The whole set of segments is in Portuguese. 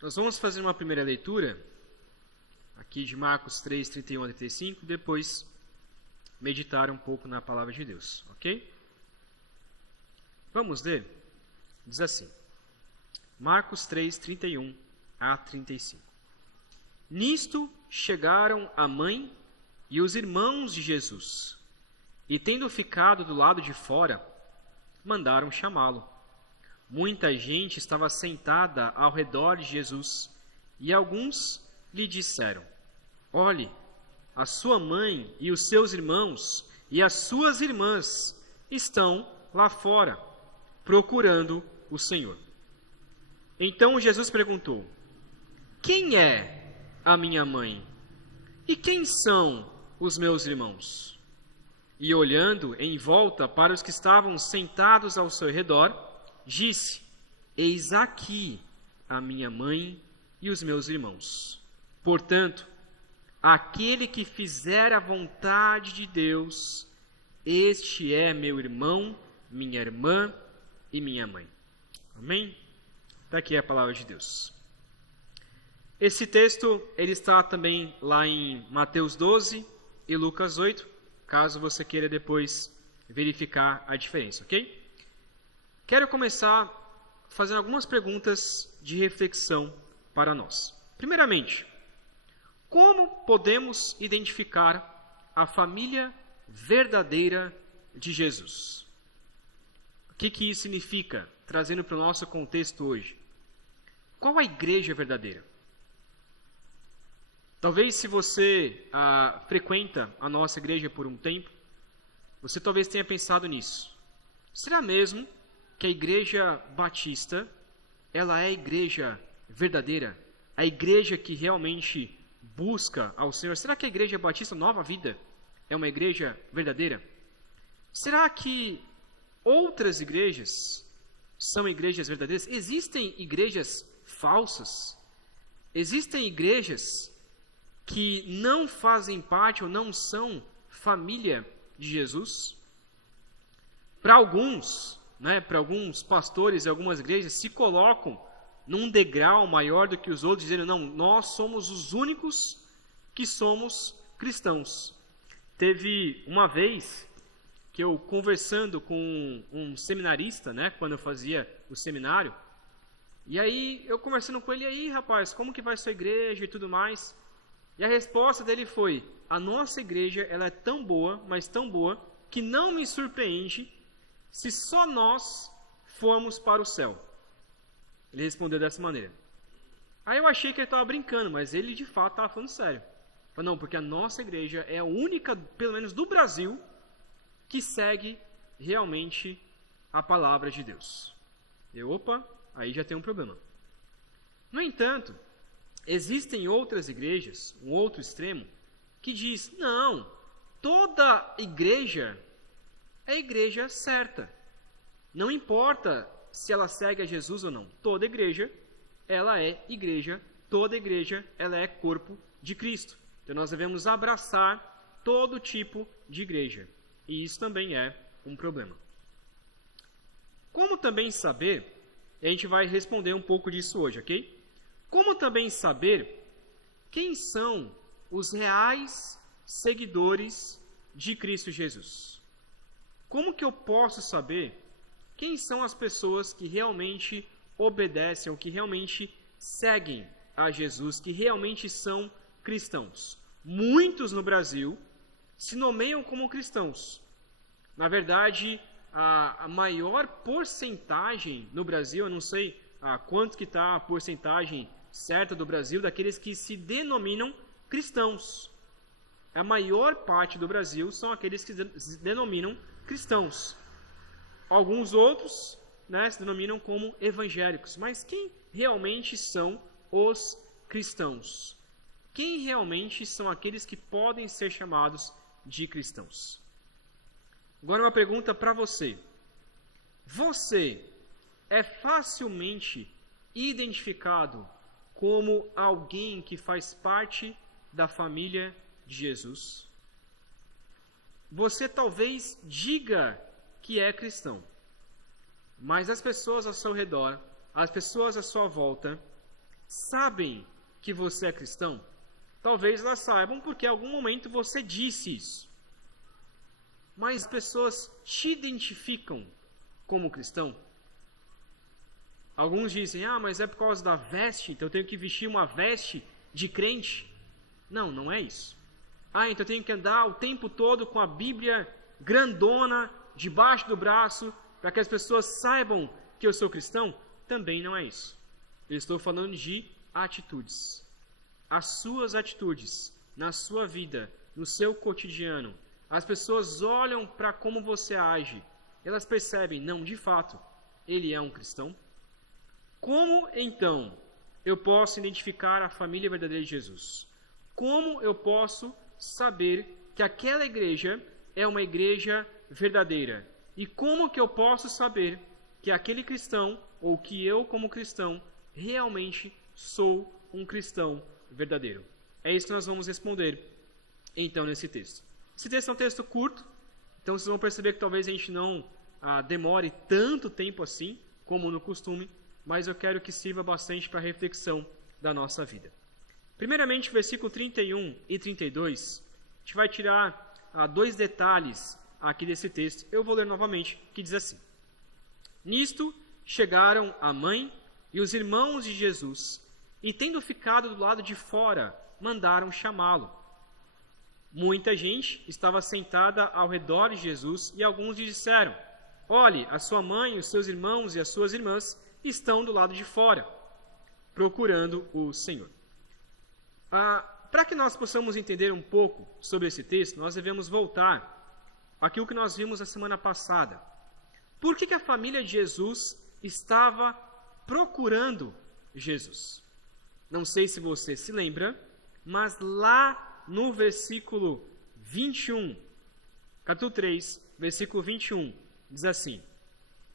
Nós vamos fazer uma primeira leitura, aqui de Marcos 3, 31 a 35, depois meditar um pouco na palavra de Deus, ok? Vamos ler? Diz assim, Marcos 3, 31 a 35. Nisto chegaram a mãe e os irmãos de Jesus, e tendo ficado do lado de fora, mandaram chamá-lo. Muita gente estava sentada ao redor de Jesus, e alguns lhe disseram: Olhe, a sua mãe e os seus irmãos e as suas irmãs estão lá fora, procurando o Senhor. Então Jesus perguntou: Quem é a minha mãe? E quem são os meus irmãos? E olhando em volta para os que estavam sentados ao seu redor, disse: Eis aqui a minha mãe e os meus irmãos. Portanto, aquele que fizer a vontade de Deus, este é meu irmão, minha irmã e minha mãe. Amém? Daqui é a palavra de Deus. Esse texto, ele está também lá em Mateus 12 e Lucas 8, caso você queira depois verificar a diferença, ok? Quero começar fazendo algumas perguntas de reflexão para nós. Primeiramente, como podemos identificar a família verdadeira de Jesus? O que isso significa, trazendo para o nosso contexto hoje? Qual a igreja verdadeira? Talvez se você frequenta a nossa igreja por um tempo, você talvez tenha pensado nisso. Será mesmo que a igreja batista, ela é a igreja verdadeira? A igreja que realmente busca ao Senhor? Será que a igreja batista Nova Vida é uma igreja verdadeira? Será que outras igrejas são igrejas verdadeiras? Existem igrejas falsas? Existem igrejas que não fazem parte ou não são família de Jesus? Para alguns pastores e algumas igrejas se colocam num degrau maior do que os outros, dizendo: não, nós somos os únicos que somos cristãos. Teve uma vez que eu, conversando com um seminarista, quando eu fazia o seminário, e aí eu conversando com ele: e aí, rapaz, como que vai sua igreja e tudo mais? E a resposta dele foi: a nossa igreja, ela é tão boa, mas tão boa, que não me surpreende se só nós formos para o céu. Ele respondeu dessa maneira. Aí eu achei que ele estava brincando, mas ele de fato estava falando sério. Falei: não, porque a nossa igreja é a única, pelo menos do Brasil, que segue realmente a palavra de Deus. Aí já tem um problema. No entanto, existem outras igrejas, um outro extremo, que diz: não, toda igreja é a igreja certa. Não importa se ela segue a Jesus ou não. Toda igreja, ela é igreja. Toda igreja, ela é corpo de Cristo. Então nós devemos abraçar todo tipo de igreja. E isso também é um problema. Como também saber, e a gente vai responder um pouco disso hoje, ok? Como também saber quem são os reais seguidores de Cristo Jesus? Como que eu posso saber quem são as pessoas que realmente obedecem, ou que realmente seguem a Jesus, que realmente são cristãos? Muitos no Brasil se nomeiam como cristãos. Na verdade, a maior porcentagem no Brasil, eu não sei quanto que está a porcentagem certa do Brasil, daqueles que se denominam cristãos. A maior parte do Brasil são aqueles que se denominam cristãos. Alguns outros se denominam como evangélicos. Mas quem realmente são os cristãos? Quem realmente são aqueles que podem ser chamados de cristãos? Agora uma pergunta para você. Você é facilmente identificado como alguém que faz parte da família de Jesus? Você talvez diga que é cristão, mas as pessoas ao seu redor, as pessoas à sua volta, sabem que você é cristão? Talvez elas saibam porque em algum momento você disse isso. Mas as pessoas te identificam como cristão? Alguns dizem, mas é por causa da veste, então eu tenho que vestir uma veste de crente. Não, não é isso. Então eu tenho que andar o tempo todo com a Bíblia grandona debaixo do braço para que as pessoas saibam que eu sou cristão? Também não é isso. Eu estou falando de atitudes. As suas atitudes na sua vida, no seu cotidiano. As pessoas olham para como você age. Elas percebem, não, de fato, ele é um cristão. Como, então, eu posso identificar a família verdadeira de Jesus? Como eu posso saber que aquela igreja é uma igreja verdadeira? E como que eu posso saber que aquele cristão, ou que eu como cristão, realmente sou um cristão verdadeiro? É isso que nós vamos responder, então, nesse texto. Esse texto é um texto curto, então vocês vão perceber que talvez a gente não demore tanto tempo assim, como no costume, mas eu quero que sirva bastante para a reflexão da nossa vida. Primeiramente, versículo 31 e 32, a gente vai tirar 2 detalhes aqui desse texto. Eu vou ler novamente, que diz assim: Nisto chegaram a mãe e os irmãos de Jesus, e tendo ficado do lado de fora, mandaram chamá-lo. Muita gente estava sentada ao redor de Jesus, e alguns lhe disseram: Olhe, a sua mãe, os seus irmãos e as suas irmãs estão do lado de fora, procurando o Senhor. Para que nós possamos entender um pouco sobre esse texto, nós devemos voltar àquilo que nós vimos na semana passada. Por que a família de Jesus estava procurando Jesus? Não sei se você se lembra, mas lá no versículo 21, capítulo 3, versículo 21, diz assim: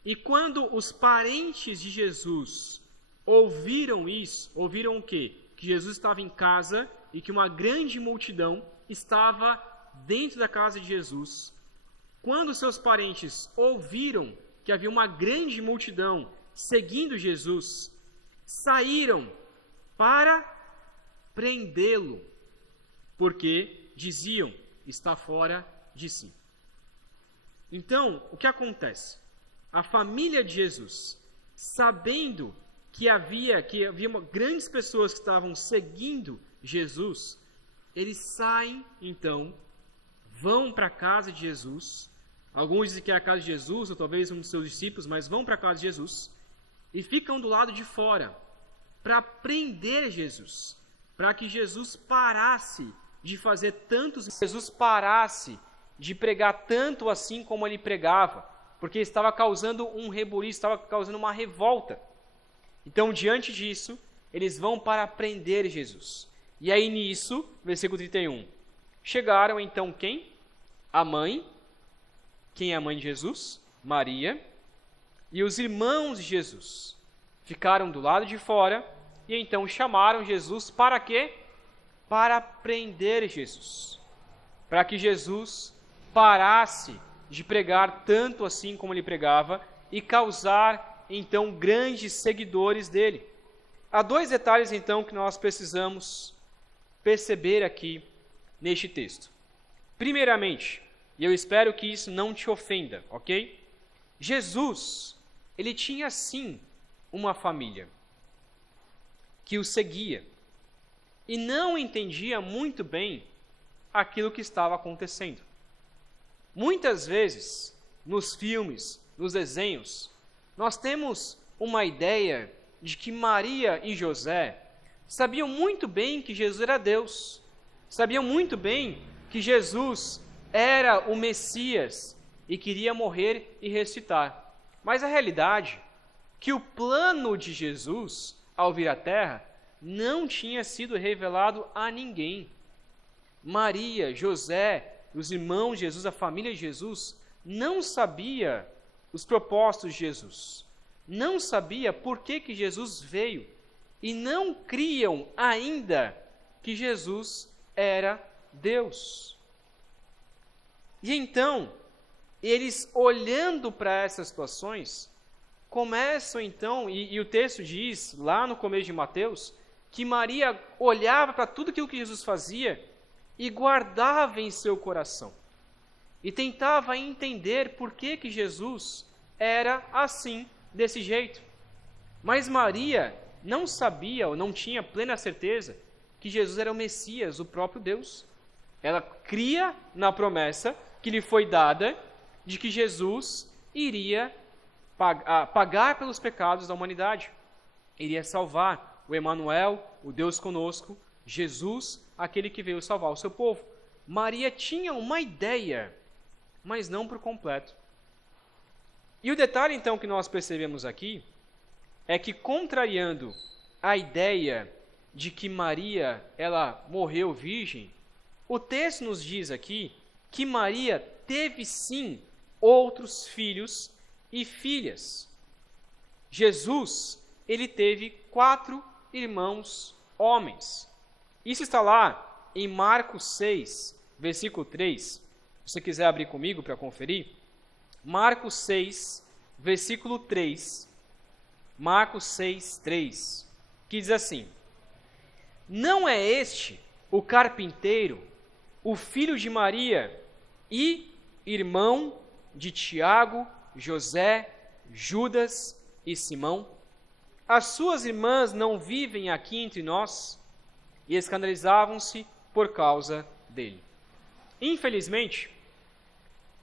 E quando os parentes de Jesus ouviram isso, ouviram o quê? Que Jesus estava em casa e que uma grande multidão estava dentro da casa de Jesus. Quando seus parentes ouviram que havia uma grande multidão seguindo Jesus, saíram para prendê-lo, porque diziam, está fora de si. Então, o que acontece? A família de Jesus, sabendo que havia grandes pessoas que estavam seguindo Jesus, eles saem, então, vão para a casa de Jesus. Alguns dizem que é a casa de Jesus, ou talvez um dos seus discípulos, mas vão para a casa de Jesus e ficam do lado de fora para prender Jesus, para que Jesus parasse de fazer tantos... Jesus parasse de pregar tanto assim como ele pregava, porque estava causando um rebuliço, estava causando uma revolta. Então, diante disso, eles vão para prender Jesus. E aí nisso, versículo 31, chegaram então quem? A mãe. Quem é a mãe de Jesus? Maria. E os irmãos de Jesus ficaram do lado de fora e então chamaram Jesus para quê? Para prender Jesus. Para que Jesus parasse de pregar tanto assim como ele pregava e causar então grandes seguidores dele. Há 2 detalhes então que nós precisamos perceber aqui neste texto. Primeiramente, e eu espero que isso não te ofenda, ok? Jesus, ele tinha sim uma família que o seguia e não entendia muito bem aquilo que estava acontecendo. Muitas vezes, nos filmes, nos desenhos, nós temos uma ideia de que Maria e José sabiam muito bem que Jesus era Deus, sabiam muito bem que Jesus era o Messias e queria morrer e ressuscitar. Mas a realidade é que o plano de Jesus ao vir à terra não tinha sido revelado a ninguém. Maria, José, os irmãos de Jesus, a família de Jesus, não sabia os propósitos de Jesus, não sabia por que Jesus veio e não criam ainda que Jesus era Deus. E então, eles olhando para essas situações, começam então, e o texto diz, lá no começo de Mateus, que Maria olhava para tudo aquilo que Jesus fazia e guardava em seu coração. E tentava entender por que Jesus era assim, desse jeito. Mas Maria não sabia ou não tinha plena certeza que Jesus era o Messias, o próprio Deus. Ela cria na promessa que lhe foi dada de que Jesus iria pagar pelos pecados da humanidade. Iria salvar o Emanuel, o Deus conosco, Jesus, aquele que veio salvar o seu povo. Maria tinha uma ideia, mas não por completo. E o detalhe, então, que nós percebemos aqui é que, contrariando a ideia de que Maria, ela morreu virgem, o texto nos diz aqui que Maria teve sim outros filhos e filhas. Jesus, ele teve 4 irmãos homens. Isso está lá em Marcos 6, versículo 3. Se você quiser abrir comigo para conferir. Marcos 6, versículo 3. Marcos 6, 3. Que diz assim: não é este o carpinteiro, o filho de Maria e irmão de Tiago, José, Judas e Simão? As suas irmãs não vivem aqui entre nós? E escandalizavam-se por causa dele. Infelizmente,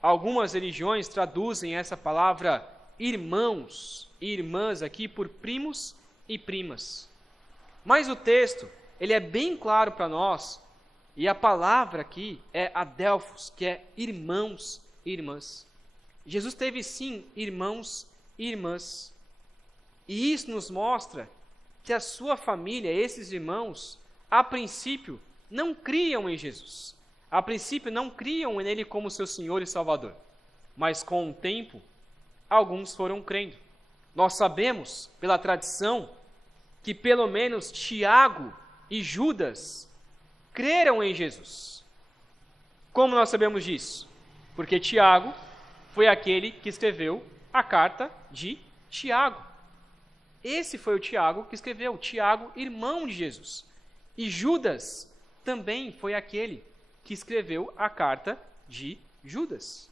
algumas religiões traduzem essa palavra irmãos e irmãs aqui por primos e primas. Mas o texto, ele é bem claro para nós, e a palavra aqui é adelphos, que é irmãos e irmãs. Jesus teve sim irmãos e irmãs. E isso nos mostra que a sua família, esses irmãos, a princípio, não criam em Jesus. A princípio, não criam nele como seu Senhor e Salvador. Mas com o tempo, alguns foram crendo. Nós sabemos, pela tradição, que pelo menos Tiago e Judas creram em Jesus. Como nós sabemos disso? Porque Tiago foi aquele que escreveu a carta de Tiago. Esse foi o Tiago que escreveu, Tiago, irmão de Jesus. E Judas também foi aquele que escreveu a carta de Judas.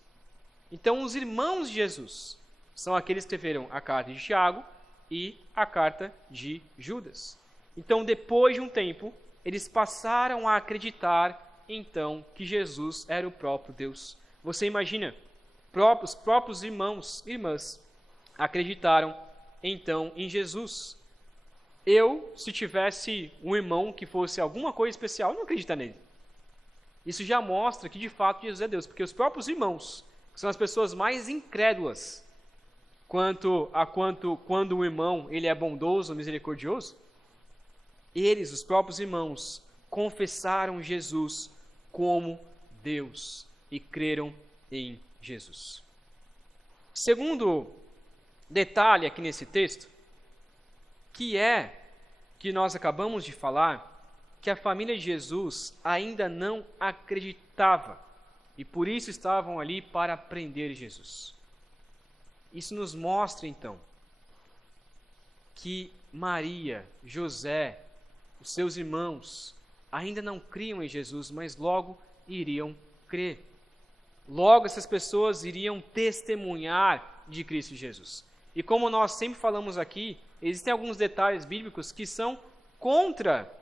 Então, os irmãos de Jesus são aqueles que escreveram a carta de Tiago e a carta de Judas. Então, depois de um tempo, eles passaram a acreditar, então, que Jesus era o próprio Deus. Você imagina, os próprios irmãos e irmãs acreditaram, então, em Jesus. Eu, se tivesse um irmão que fosse alguma coisa especial, não acreditaria nele. Isso já mostra que, de fato, Jesus é Deus, porque os próprios irmãos, que são as pessoas mais incrédulas quando o irmão ele é bondoso, misericordioso, eles, os próprios irmãos, confessaram Jesus como Deus e creram em Jesus. Segundo detalhe aqui nesse texto, que nós acabamos de falar, que a família de Jesus ainda não acreditava e por isso estavam ali para prender Jesus. Isso nos mostra então que Maria, José, os seus irmãos ainda não criam em Jesus, mas logo iriam crer. Logo essas pessoas iriam testemunhar de Cristo Jesus. E como nós sempre falamos aqui, existem alguns detalhes bíblicos que são contra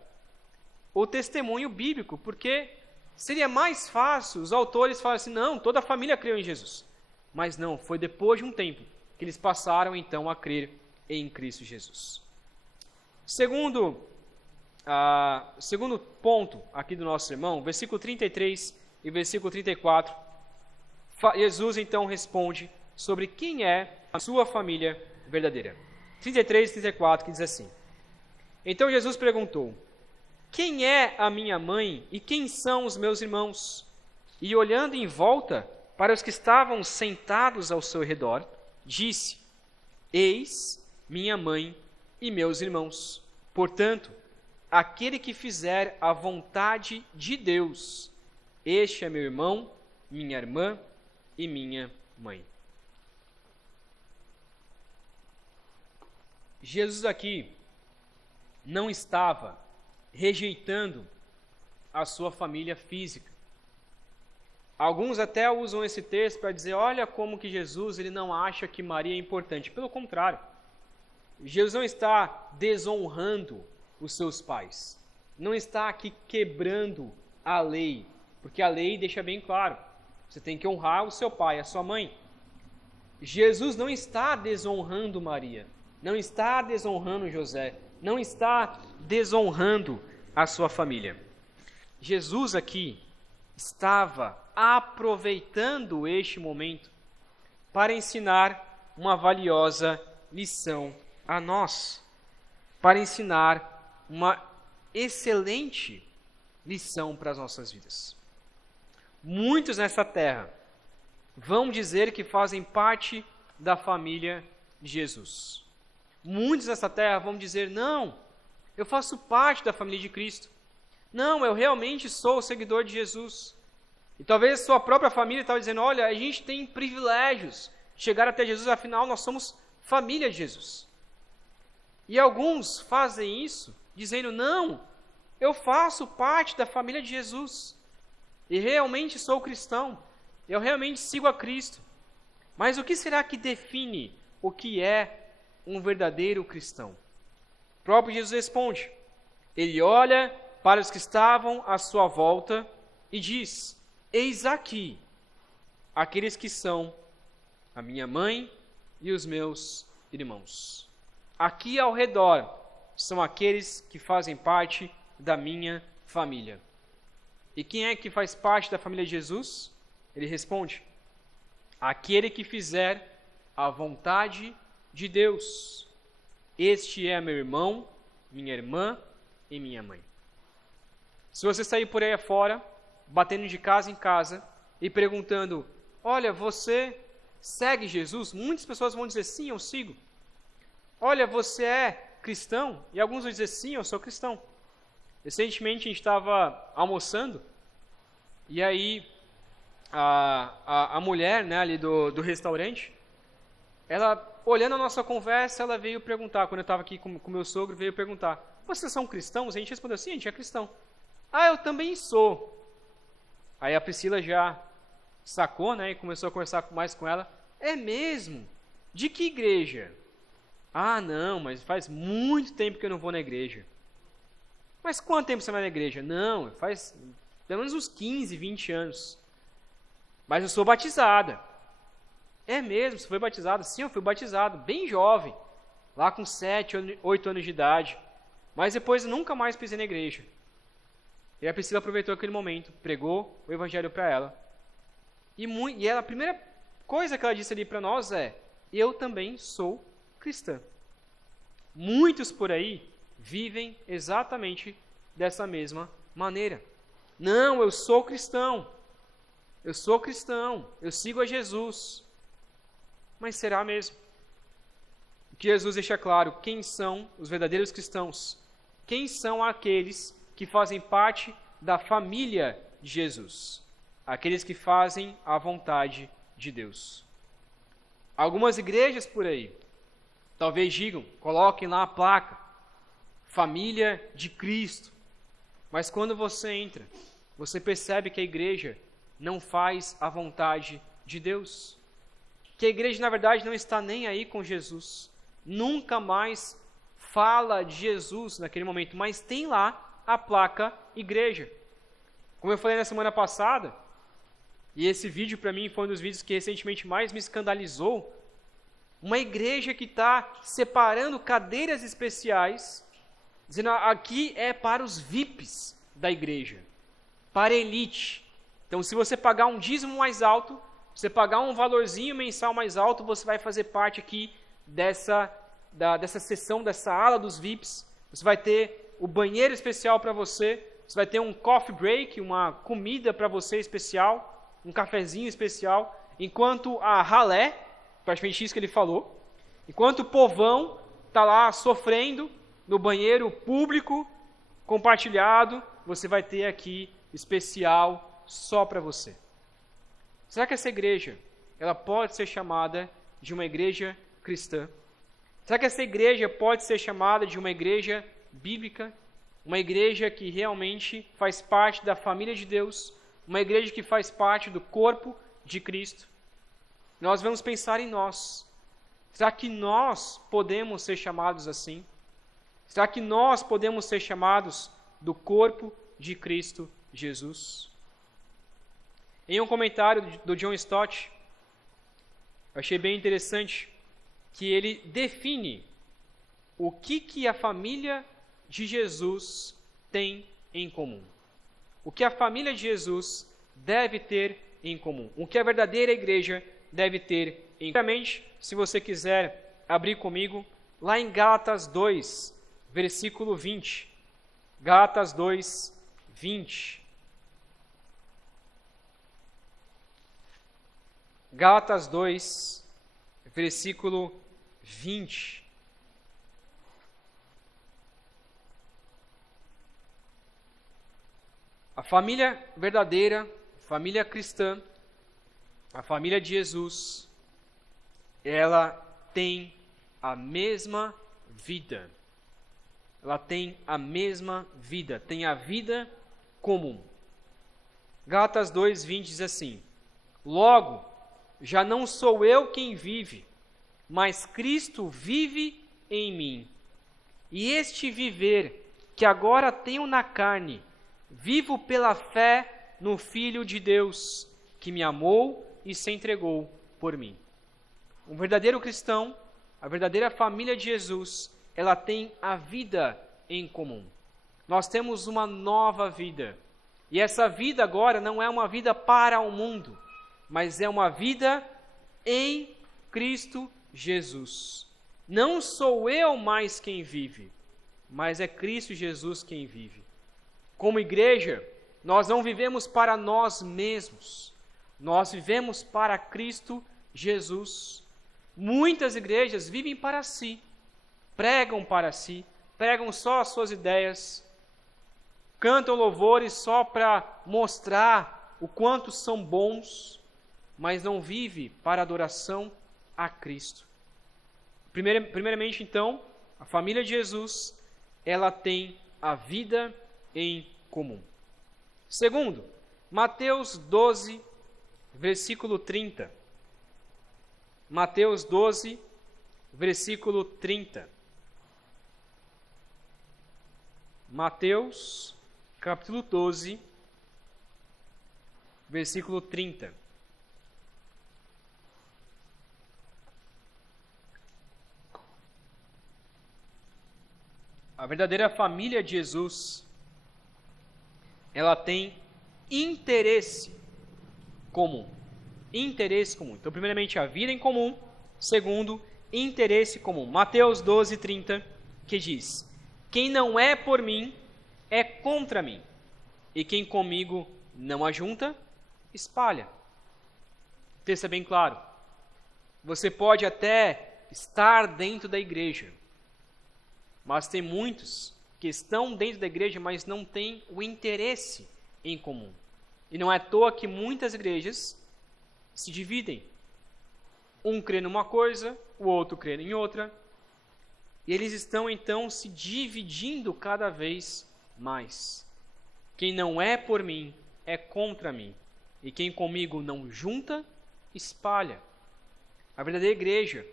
o testemunho bíblico, porque seria mais fácil os autores falarem assim, não, toda a família creu em Jesus. Mas não, foi depois de um tempo que eles passaram então a crer em Cristo Jesus. Segundo ponto aqui do nosso sermão, versículo 33 e versículo 34, Jesus então responde sobre quem é a sua família verdadeira. 33 e 34, que diz assim: então Jesus perguntou, quem é a minha mãe e quem são os meus irmãos? E olhando em volta para os que estavam sentados ao seu redor, disse, eis minha mãe e meus irmãos. Portanto, aquele que fizer a vontade de Deus, este é meu irmão, minha irmã e minha mãe. Jesus aqui não estava rejeitando a sua família física. Alguns até usam esse texto para dizer, olha como que Jesus ele não acha que Maria é importante. Pelo contrário, Jesus não está desonrando os seus pais. Não está aqui quebrando a lei, porque a lei deixa bem claro, você tem que honrar o seu pai, a sua mãe. Jesus não está desonrando Maria, não está desonrando José, não está desonrando a sua família. Jesus aqui estava aproveitando este momento para ensinar uma valiosa lição a nós, para ensinar uma excelente lição para as nossas vidas. Muitos nessa terra vão dizer que fazem parte da família de Jesus. Muitos nessa terra vão dizer, não, eu faço parte da família de Cristo. Não, eu realmente sou seguidor de Jesus. E talvez sua própria família estava dizendo, olha, a gente tem privilégios de chegar até Jesus, afinal nós somos família de Jesus. E alguns fazem isso dizendo, não, eu faço parte da família de Jesus. E realmente sou cristão. Eu realmente sigo a Cristo. Mas o que será que define o que é um verdadeiro cristão? O próprio Jesus responde. Ele olha para os que estavam à sua volta e diz, eis aqui aqueles que são a minha mãe e os meus irmãos. Aqui ao redor são aqueles que fazem parte da minha família. E quem é que faz parte da família de Jesus? Ele responde, aquele que fizer a vontade de Deus. Este é meu irmão, minha irmã e minha mãe. Se você sair por aí afora, batendo de casa em casa e perguntando, olha, você segue Jesus? Muitas pessoas vão dizer, sim, eu sigo. Olha, você é cristão? E alguns vão dizer, sim, eu sou cristão. Recentemente a gente estava almoçando e aí a mulher, né, ali do restaurante, ela, olhando a nossa conversa, ela veio perguntar, quando eu estava aqui com meu sogro, veio perguntar, vocês são cristãos? A gente respondeu, sim, a gente é cristão. Ah, eu também sou. Aí a Priscila já sacou, né, e começou a conversar mais com ela. É mesmo? De que igreja? Ah, não, mas faz muito tempo que eu não vou na igreja. Mas quanto tempo você vai na igreja? Não, faz pelo menos uns 15, 20 anos. Mas eu sou batizada. É mesmo, você foi batizada? Sim, eu fui batizado, bem jovem, lá com 7, 8 anos de idade. Mas depois eu nunca mais pisei na igreja. E a Priscila aproveitou aquele momento, pregou o evangelho para ela. E ela, a primeira coisa que ela disse ali para nós é, eu também sou cristã. Muitos por aí vivem exatamente dessa mesma maneira. Não, eu sou cristão. Eu sou cristão. Eu sigo a Jesus. Mas será mesmo? O que Jesus deixa claro, quem são os verdadeiros cristãos? Quem são aqueles que fazem parte da família de Jesus? Aqueles que fazem a vontade de Deus. Algumas igrejas por aí, talvez digam, coloquem lá a placa, família de Cristo. Mas quando você entra, você percebe que a igreja não faz a vontade de Deus. Que a igreja, na verdade, não está nem aí com Jesus. Nunca mais fala de Jesus naquele momento, mas tem lá a placa igreja. Como eu falei na semana passada, e esse vídeo para mim foi um dos vídeos que recentemente mais me escandalizou, uma igreja que está separando cadeiras especiais, dizendo aqui é para os VIPs da igreja, para a elite. Então, se você pagar um dízimo mais alto, você pagar um valorzinho mensal mais alto, você vai fazer parte aqui dessa seção, dessa ala dos VIPs. Você vai ter o banheiro especial para você, você vai ter um coffee break, uma comida para você especial, um cafezinho especial, enquanto a ralé, praticamente isso que ele falou, enquanto o povão está lá sofrendo no banheiro público, compartilhado, você vai ter aqui especial só para você. Será que essa igreja, ela pode ser chamada de uma igreja cristã? Será que essa igreja pode ser chamada de uma igreja bíblica? uma igreja que realmente faz parte da família de Deus, uma igreja que faz parte do corpo de Cristo, nós vamos pensar em nós. Será que nós podemos ser chamados assim? Será que nós podemos ser chamados do corpo de Cristo Jesus? Em um comentário do John Stott, eu achei bem interessante que ele define o que a família de Jesus tem em comum. O que a família de Jesus deve ter em comum. O que a verdadeira igreja deve ter em comum. Primeiramente, se você quiser abrir comigo, lá em Gálatas 2, versículo 20. Gálatas 2, 20. Gálatas 2, versículo 20. A família verdadeira, a família cristã, a família de Jesus, ela tem a mesma vida. Ela tem a mesma vida, tem a vida comum. Gálatas 2:20 diz assim: Logo, já não sou eu quem vive, mas Cristo vive em mim. E este viver que agora tenho na carne, vivo pela fé no Filho de Deus, que me amou e se entregou por mim. Um verdadeiro cristão, a verdadeira família de Jesus, ela tem a vida em comum. Nós temos uma nova vida. E essa vida agora não é uma vida para o mundo, mas é uma vida em Cristo Jesus. Não sou eu mais quem vive, mas é Cristo Jesus quem vive. Como igreja, nós não vivemos para nós mesmos, nós vivemos para Cristo Jesus. Muitas igrejas vivem para si, pregam para si, pregam só as suas ideias, cantam louvores só para mostrar o quanto são bons, mas não vive para adoração a Cristo. Primeiramente, então, a família de Jesus, ela tem a vida em comum. Segundo, Mateus 12, versículo 30. Mateus 12, versículo 30. Mateus, capítulo 12, versículo 30. A verdadeira família de Jesus, ela tem interesse comum. Interesse comum. Então, primeiramente, a vida em comum. Segundo, interesse comum. Mateus 12, 30, que diz: Quem não é por mim, é contra mim. E quem comigo não ajunta, espalha. O texto é bem claro. Você pode até estar dentro da igreja, mas tem muitos que estão dentro da igreja, mas não têm o interesse em comum. E não é à toa que muitas igrejas se dividem. Um crê numa coisa, o outro crê em outra. E eles estão, então, se dividindo cada vez mais. Quem não é por mim, é contra mim. E quem comigo não junta, espalha. A verdadeira igreja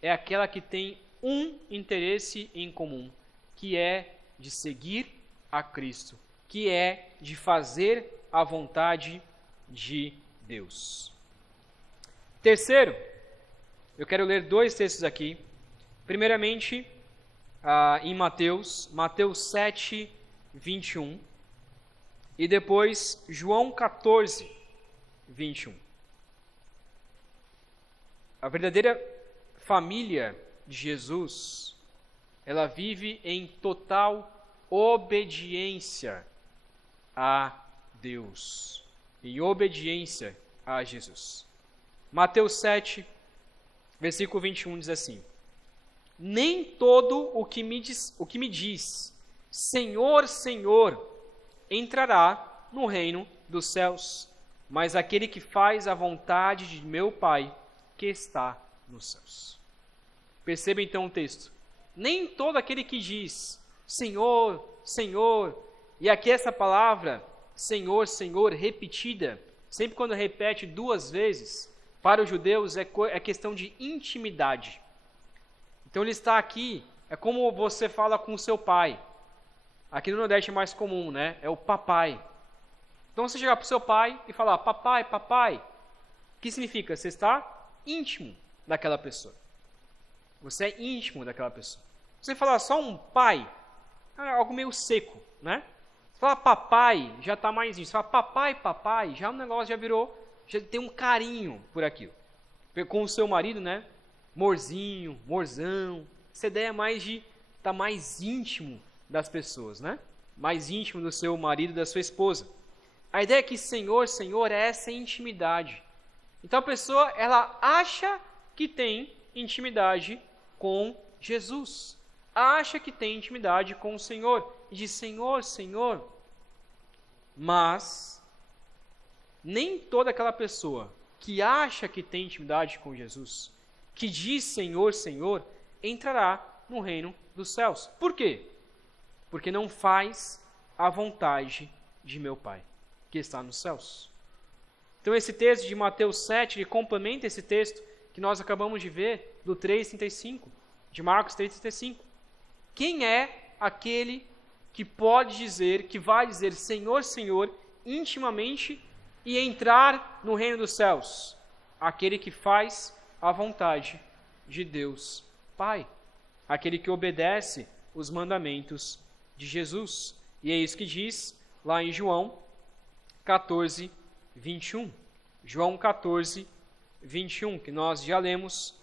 é aquela que tem um interesse em comum, que é de seguir a Cristo, que é de fazer a vontade de Deus. Terceiro, eu quero ler dois textos aqui. Primeiramente, em Mateus 7, 21. E depois, João 14, 21. A verdadeira família de Jesus, ela vive em total obediência a Deus, em obediência a Jesus. Mateus 7, versículo 21 diz assim: Nem todo o que me diz, Senhor, Senhor, entrará no reino dos céus, mas aquele que faz a vontade de meu Pai que está nos céus. Perceba então o texto. Nem todo aquele que diz, Senhor, Senhor. E aqui essa palavra, Senhor, Senhor, repetida, sempre quando repete 2 vezes, para os judeus é questão de intimidade. Então ele está aqui, é como você fala com o seu pai. Aqui no Nordeste é mais comum, né? É o papai. Então você chegar para o seu pai e falar, papai, papai, o que significa? Você está íntimo daquela pessoa. Você é íntimo daquela pessoa. Você falar só um pai, é algo meio seco, né? Você fala papai, já está mais íntimo. Você fala papai, papai, já o negócio já virou, já tem um carinho por aquilo. Com o seu marido, né? Morzinho, morzão. Essa ideia é mais de estar mais íntimo das pessoas, né? Mais íntimo do seu marido, da sua esposa. A ideia é que Senhor, Senhor é essa intimidade. Então a pessoa, ela acha que tem intimidade com Jesus. Acha que tem intimidade com o Senhor. E diz, Senhor, Senhor. Mas, nem toda aquela pessoa que acha que tem intimidade com Jesus, que diz Senhor, Senhor, entrará no reino dos céus. Por quê? Porque não faz a vontade de meu Pai, que está nos céus. Então esse texto de Mateus 7, ele complementa esse texto que nós acabamos de ver, do 3,35, de Marcos 3,35. Quem é aquele que pode dizer, que vai dizer Senhor, Senhor, intimamente e entrar no reino dos céus? Aquele que faz a vontade de Deus Pai. Aquele que obedece os mandamentos de Jesus. E é isso que diz lá em João 14, 21. João 14, 21, que nós já lemos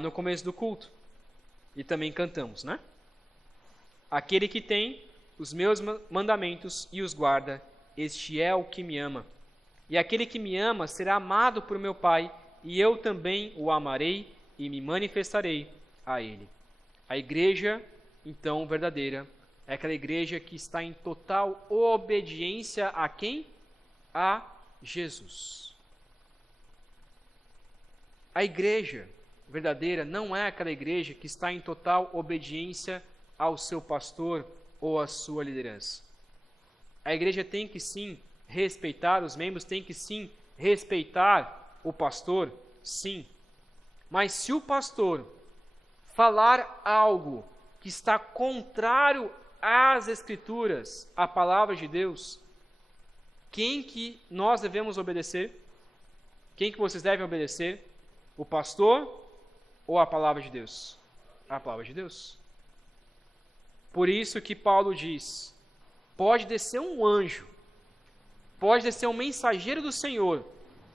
no começo do culto. E também cantamos, né? Aquele que tem os meus mandamentos e os guarda, este é o que me ama. E aquele que me ama será amado por meu Pai, e eu também o amarei e me manifestarei a ele. A igreja, então, verdadeira, é aquela igreja que está em total obediência a quem? A Jesus. A igreja verdadeira não é aquela igreja que está em total obediência ao seu pastor ou à sua liderança. A igreja tem que sim respeitar, os membros têm que sim respeitar o pastor, sim. Mas se o pastor falar algo que está contrário às Escrituras, à palavra de Deus, quem que nós devemos obedecer? Quem que vocês devem obedecer? O pastor ou a palavra de Deus? A palavra de Deus. Por isso que Paulo diz, pode descer um anjo, pode descer um mensageiro do Senhor,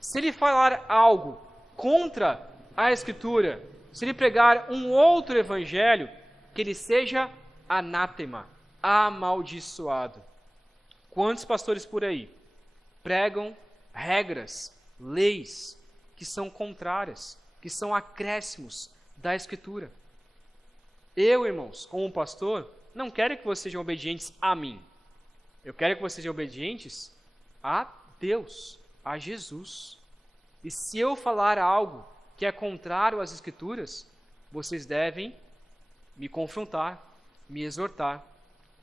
se ele falar algo contra a Escritura, se ele pregar um outro evangelho, que ele seja anátema, amaldiçoado. Quantos pastores por aí pregam regras, leis que são contrárias, que são acréscimos da Escritura? Eu, irmãos, como pastor, não quero que vocês sejam obedientes a mim. Eu quero que vocês sejam obedientes a Deus, a Jesus. E se eu falar algo que é contrário às Escrituras, vocês devem me confrontar, me exortar,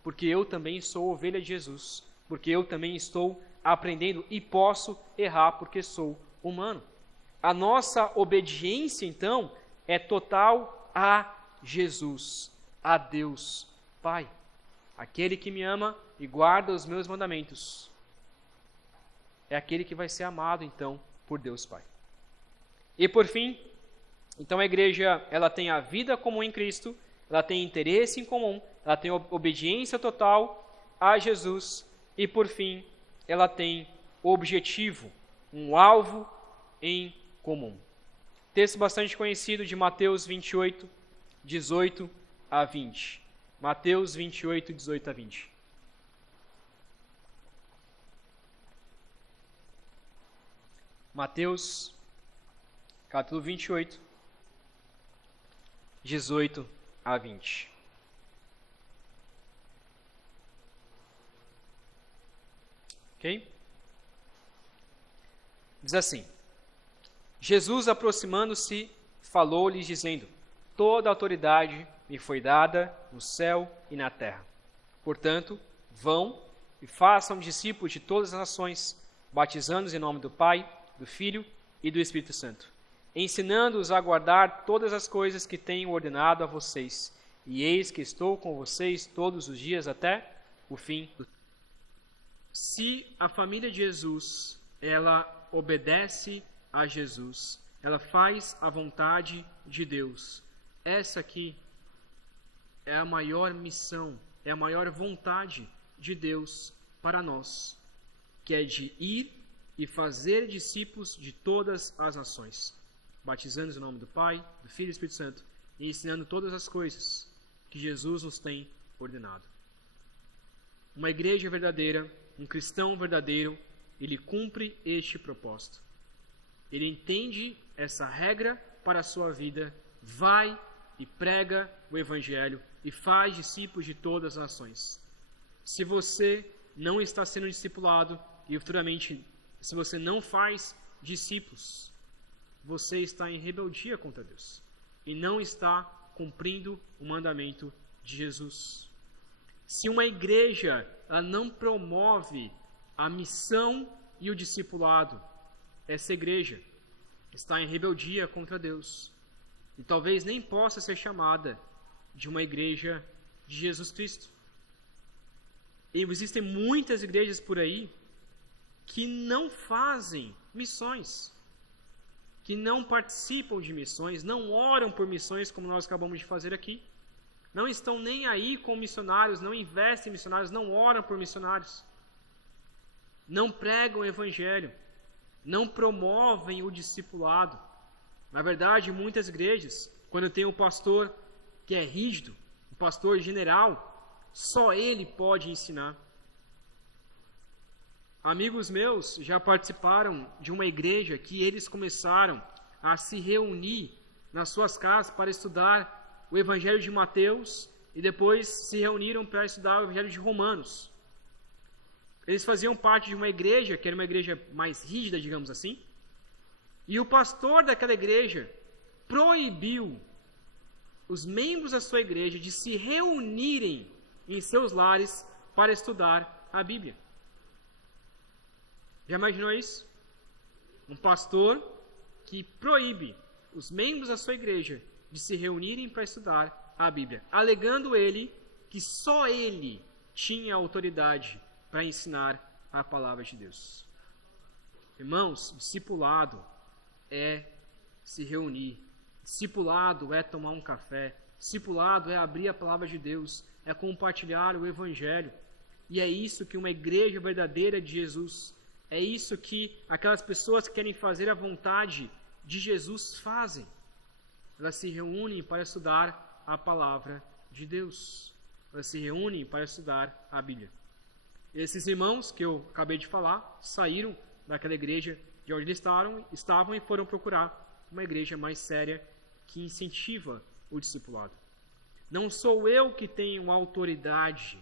porque eu também sou ovelha de Jesus, porque eu também estou aprendendo e posso errar porque sou humano. A nossa obediência, então, é total a Jesus, a Deus Pai. Aquele que me ama e guarda os meus mandamentos é aquele que vai ser amado, então, por Deus Pai. E por fim, então a igreja, ela tem a vida comum em Cristo, ela tem interesse em comum, ela tem obediência total a Jesus e por fim, ela tem objetivo, um alvo em comum. Texto bastante conhecido de Mateus 28, 18 a 20. Mateus 28, 18 a 20. Mateus, capítulo 28, 18 a 20. Ok? Diz assim: Jesus, aproximando-se, falou-lhes, dizendo: toda autoridade me foi dada no céu e na terra. Portanto, vão e façam discípulos de todas as nações, batizando-os em nome do Pai, do Filho e do Espírito Santo, ensinando-os a guardar todas as coisas que tenho ordenado a vocês. E eis que estou com vocês todos os dias até o fim do tempo. Se a família de Jesus, ela obedece a Jesus, ela faz a vontade de Deus, essa aqui é a maior missão, é a maior vontade de Deus para nós, que é de ir e fazer discípulos de todas as nações, batizando-os em nome do Pai, do Filho e do Espírito Santo, e ensinando todas as coisas que Jesus nos tem ordenado. Uma igreja verdadeira, um cristão verdadeiro, ele cumpre este propósito. Ele entende essa regra para a sua vida, vai e prega o Evangelho e faz discípulos de todas as nações. Se você não está sendo discipulado e futuramente, se você não faz discípulos, você está em rebeldia contra Deus e não está cumprindo o mandamento de Jesus. Se uma igreja ela não promove a missão e o discipulado, essa igreja está em rebeldia contra Deus e talvez nem possa ser chamada de uma igreja de Jesus Cristo. E existem muitas igrejas por aí que não fazem missões, que não participam de missões, não oram por missões como nós acabamos de fazer aqui, não estão nem aí com missionários, não investem em missionários, não oram por missionários, não pregam o Evangelho, não promovem o discipulado. Na verdade, muitas igrejas, quando tem um pastor que é rígido, um pastor general, só ele pode ensinar. Amigos meus já participaram de uma igreja que eles começaram a se reunir nas suas casas para estudar o Evangelho de Mateus e depois se reuniram para estudar o Evangelho de Romanos. Eles faziam parte de uma igreja, que era uma igreja mais rígida, digamos assim, e o pastor daquela igreja proibiu os membros da sua igreja de se reunirem em seus lares para estudar a Bíblia. Já imaginou isso? Um pastor que proíbe os membros da sua igreja de se reunirem para estudar a Bíblia, alegando ele que só ele tinha autoridade para ensinar a palavra de Deus. Irmãos, discipulado é se reunir, discipulado é tomar um café, discipulado é abrir a palavra de Deus, é compartilhar o Evangelho. E é isso que uma igreja verdadeira de Jesus, é isso que aquelas pessoas que querem fazer a vontade de Jesus fazem. Elas se reúnem para estudar a palavra de Deus. Elas se reúnem para estudar a Bíblia. Esses irmãos que eu acabei de falar saíram daquela igreja de onde eles estavam e foram procurar uma igreja mais séria que incentiva o discipulado. Não sou eu que tenho autoridade.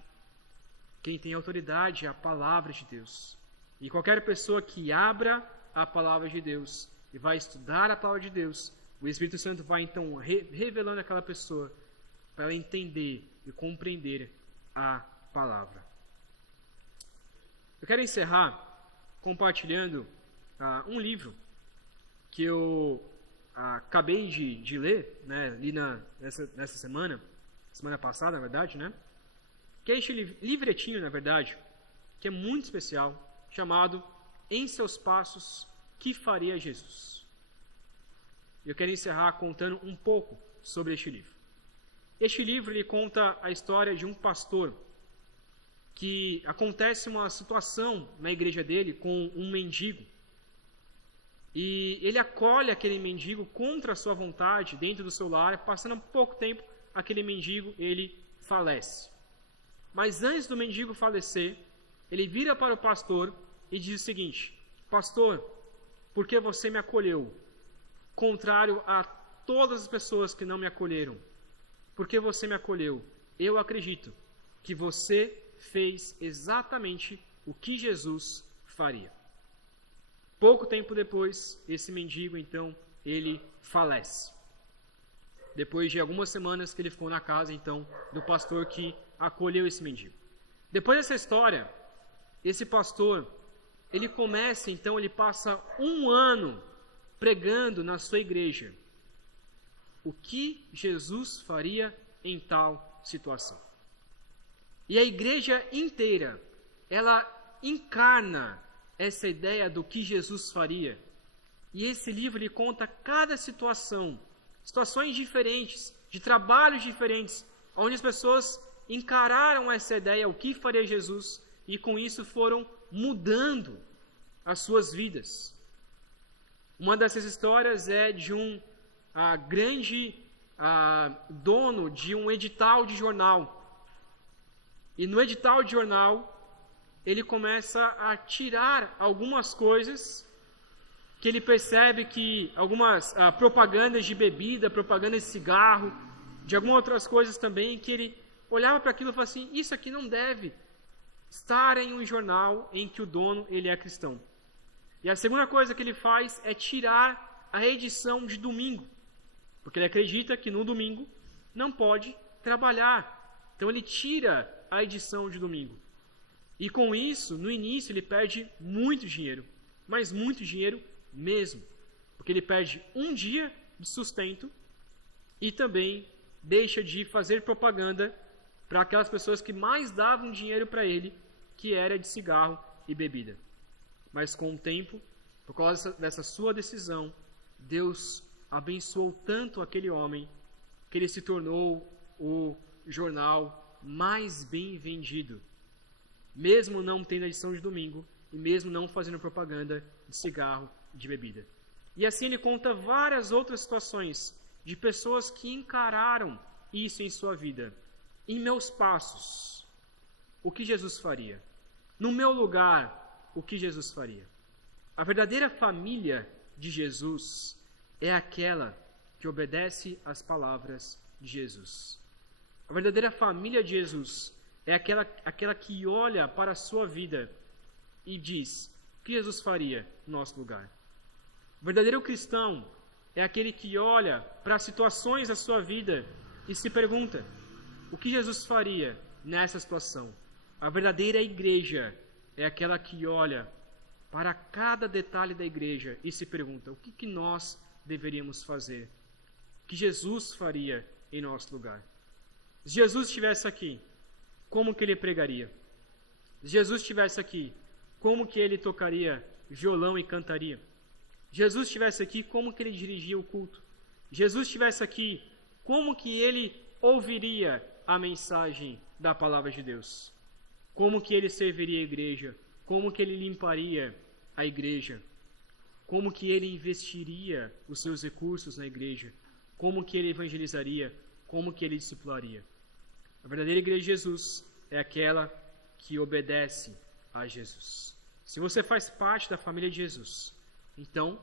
Quem tem autoridade é a palavra de Deus. E qualquer pessoa que abra a palavra de Deus e vai estudar a palavra de Deus, o Espírito Santo vai então revelando aquela pessoa para ela entender e compreender a palavra. Eu quero encerrar compartilhando um livro que eu acabei de ler, né, li nessa semana passada, na verdade, né? Que é este livretinho, na verdade, que é muito especial, chamado Em Seus Passos, Que Faria Jesus? Eu quero encerrar contando um pouco sobre este livro. Este livro ele conta a história de um pastor que acontece uma situação na igreja dele com um mendigo. E ele acolhe aquele mendigo contra a sua vontade dentro do seu lar. Passando pouco tempo, aquele mendigo ele falece. Mas antes do mendigo falecer, ele vira para o pastor e diz o seguinte: pastor, por que você me acolheu? Contrário a todas as pessoas que não me acolheram. Por que você me acolheu? Eu acredito que você fez exatamente o que Jesus faria. Pouco tempo depois, esse mendigo, então, ele falece. Depois de algumas semanas que ele ficou na casa, então, do pastor que acolheu esse mendigo. Depois dessa história, esse pastor, ele passa 1 ano pregando na sua igreja o que Jesus faria em tal situação. E a igreja inteira, ela encarna essa ideia do que Jesus faria. E esse livro ele conta cada situação, situações diferentes, de trabalhos diferentes, onde as pessoas encararam essa ideia, o que faria Jesus, e com isso foram mudando as suas vidas. Uma dessas histórias é de um grande dono de um edital de jornal. E no edital de jornal, ele começa a tirar algumas coisas que ele percebe que algumas propagandas de bebida, propaganda de cigarro, de algumas outras coisas também, que ele olhava para aquilo e falava assim, isso aqui não deve estar em um jornal em que o dono ele é cristão. E a segunda coisa que ele faz é tirar a edição de domingo, porque ele acredita que no domingo não pode trabalhar. Então ele tira a edição de domingo. E com isso, no início, ele perde muito dinheiro, mas muito dinheiro mesmo, porque ele perde um dia de sustento e também deixa de fazer propaganda para aquelas pessoas que mais davam dinheiro para ele, que era de cigarro e bebida. Mas com o tempo, por causa dessa sua decisão, Deus abençoou tanto aquele homem que ele se tornou o jornal mais bem vendido, mesmo não tendo edição de domingo e mesmo não fazendo propaganda de cigarro e de bebida. E assim ele conta várias outras situações de pessoas que encararam isso em sua vida. Em meus passos, o que Jesus faria? No meu lugar, o que Jesus faria? A verdadeira família de Jesus é aquela que obedece às palavras de Jesus. A verdadeira família de Jesus é aquela que olha para a sua vida e diz, o que Jesus faria no nosso lugar? O verdadeiro cristão é aquele que olha para as situações da sua vida e se pergunta, o que Jesus faria nessa situação? A verdadeira igreja é aquela que olha para cada detalhe da igreja e se pergunta, o que nós deveríamos fazer? O que Jesus faria em nosso lugar? Se Jesus estivesse aqui, como que ele pregaria? Se Jesus estivesse aqui, como que ele tocaria violão e cantaria? Jesus estivesse aqui, como que ele dirigia o culto? Jesus estivesse aqui, como que ele ouviria a mensagem da palavra de Deus? Como que ele serviria a igreja? Como que ele limparia a igreja? Como que ele investiria os seus recursos na igreja? Como que ele evangelizaria? Como que ele discipularia? A verdadeira igreja de Jesus é aquela que obedece a Jesus. Se você faz parte da família de Jesus, então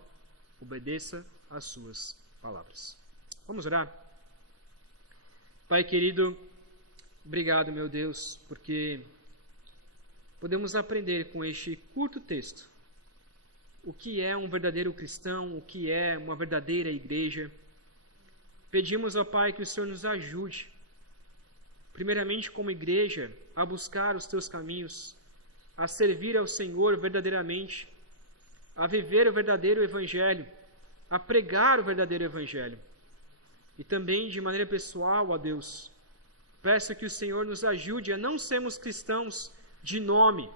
obedeça às suas palavras. Vamos orar? Pai querido, obrigado, meu Deus, porque podemos aprender com este curto texto o que é um verdadeiro cristão, o que é uma verdadeira igreja. Pedimos ao Pai que o Senhor nos ajude, primeiramente como igreja, a buscar os teus caminhos, a servir ao Senhor verdadeiramente, a viver o verdadeiro evangelho, a pregar o verdadeiro evangelho. E também, de maneira pessoal, ó Deus, peço que o Senhor nos ajude a não sermos cristãos de nome,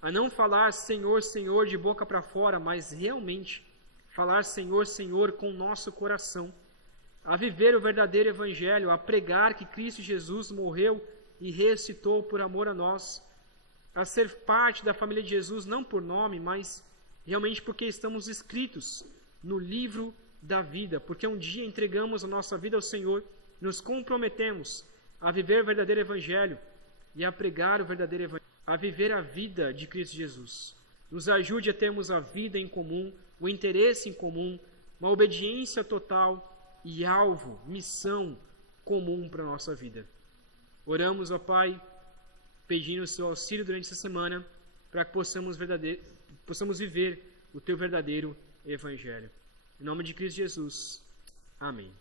a não falar Senhor, Senhor de boca para fora, mas realmente falar Senhor, Senhor com o nosso coração, a viver o verdadeiro evangelho, a pregar que Cristo Jesus morreu e ressuscitou por amor a nós, a ser parte da família de Jesus, não por nome, mas realmente porque estamos escritos no livro da vida, porque um dia entregamos a nossa vida ao Senhor, nos comprometemos a viver o verdadeiro evangelho e a pregar o verdadeiro evangelho, a viver a vida de Cristo Jesus. Nos ajude a termos a vida em comum, o interesse em comum, uma obediência total e alvo, missão comum para a nossa vida. Oramos, ó Pai, pedindo o seu auxílio durante essa semana, para que possamos viver o teu verdadeiro evangelho. Em nome de Cristo Jesus. Amém.